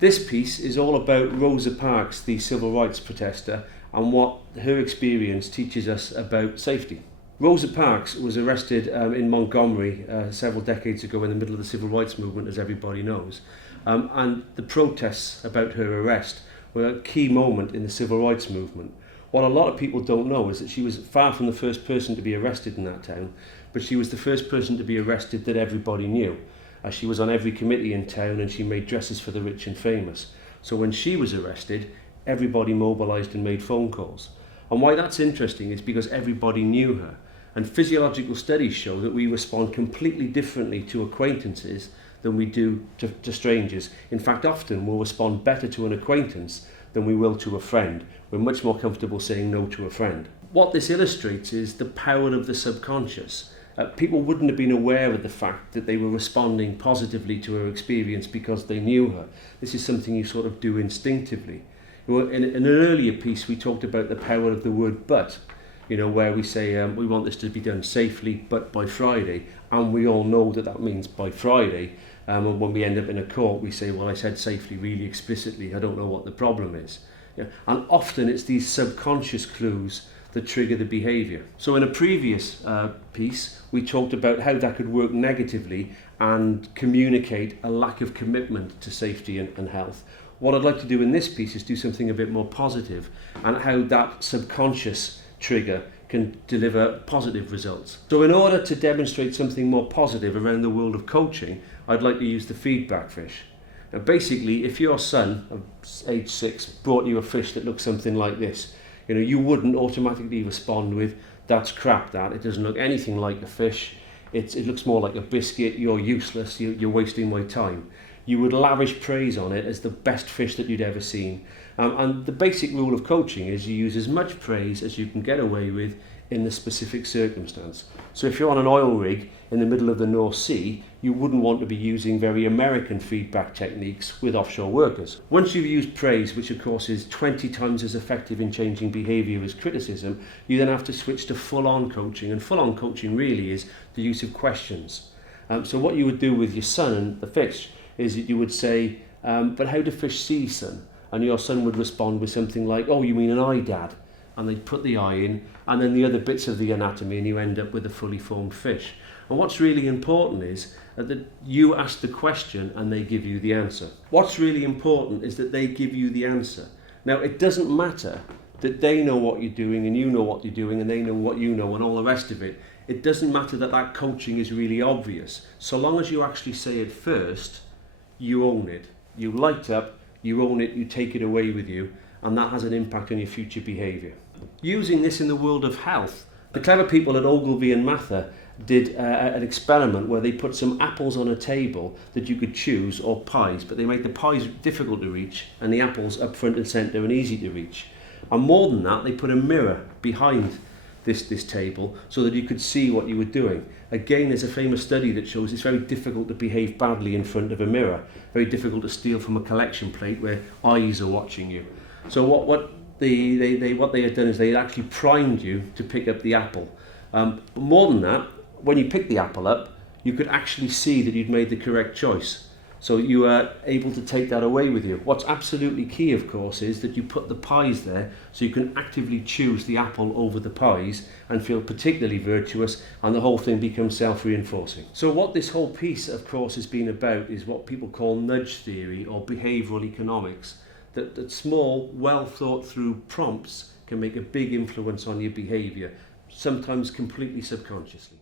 This piece is all about Rosa Parks, the civil rights protester, and what her experience teaches us about safety. Rosa Parks was arrested in Montgomery several decades ago in the middle of the civil rights movement, as everybody knows. And the protests about her arrest were a key moment in the civil rights movement. What a lot of people don't know is that she was far from the first person to be arrested in that town, but she was the first person to be arrested that everybody knew. She was on every committee in town and she made dresses for the rich and famous. So when she was arrested, everybody mobilised and made phone calls. And why that's interesting is because everybody knew her. And physiological studies show that we respond completely differently to acquaintances than we do to strangers. In fact, often we'll respond better to an acquaintance than we will to a friend. We're much more comfortable saying no to a friend. What this illustrates is the power of the subconscious. People wouldn't have been aware of the fact that they were responding positively to her experience because they knew her. This is something you sort of do instinctively. In an earlier piece, we talked about the power of the word but, where we say we want this to be done safely, but by Friday. And we all know that that means by Friday. And when we end up in a court, we say, well, I said safely really explicitly. I don't know what the problem is. And often it's these subconscious clues that trigger the behaviour. So in a previous piece, we talked about how that could work negatively and communicate a lack of commitment to safety and health. What I'd like to do in this piece is do something a bit more positive and how that subconscious trigger can deliver positive results. So in order to demonstrate something more positive around the world of coaching, I'd like to use the feedback fish. Now basically, if your son of age 6 brought you a fish that looked something like this, you wouldn't automatically respond with, that's crap, that. It doesn't look anything like a fish. It looks more like a biscuit. You're useless. You're wasting my time. You would lavish praise on it as the best fish that you'd ever seen. And the basic rule of coaching is you use as much praise as you can get away with in the specific circumstance. So if you're on an oil rig in the middle of the North Sea, you wouldn't want to be using very American feedback techniques with offshore workers. Once you've used praise, which of course is 20 times as effective in changing behaviour as criticism, you then have to switch to full-on coaching. And full-on coaching really is the use of questions. So what you would do with your son and the fish is that you would say, but how do fish see, son? And your son would respond with something like, oh, you mean an eye, Dad? And they'd put the eye in, and then the other bits of the anatomy, and you end up with a fully formed fish. And what's really important is that you ask the question and they give you the answer. What's really important is that they give you the answer. Now, it doesn't matter that they know what you're doing and you know what you're doing and they know what you know and all the rest of it. It doesn't matter that that coaching is really obvious. So long as you actually say it first, you own it. You light up, you own it, you take it away with you, and that has an impact on your future behaviour. Using this in the world of health, the clever people at Ogilvy and Mather did an experiment where they put some apples on a table that you could choose, or pies, but they made the pies difficult to reach and the apples up front and centre and easy to reach. And more than that, they put a mirror behind this table so that you could see what you were doing. Again, there's a famous study that shows it's very difficult to behave badly in front of a mirror, very difficult to steal from a collection plate where eyes are watching you. So what they had done is they had actually primed you to pick up the apple. But more than that, when you picked the apple up, you could actually see that you'd made the correct choice. So you are able to take that away with you. What's absolutely key, of course, is that you put the pies there so you can actively choose the apple over the pies and feel particularly virtuous, and the whole thing becomes self-reinforcing. So what this whole piece, of course, has been about is what people call nudge theory or behavioural economics, that small, well thought through prompts can make a big influence on your behaviour, sometimes completely subconsciously.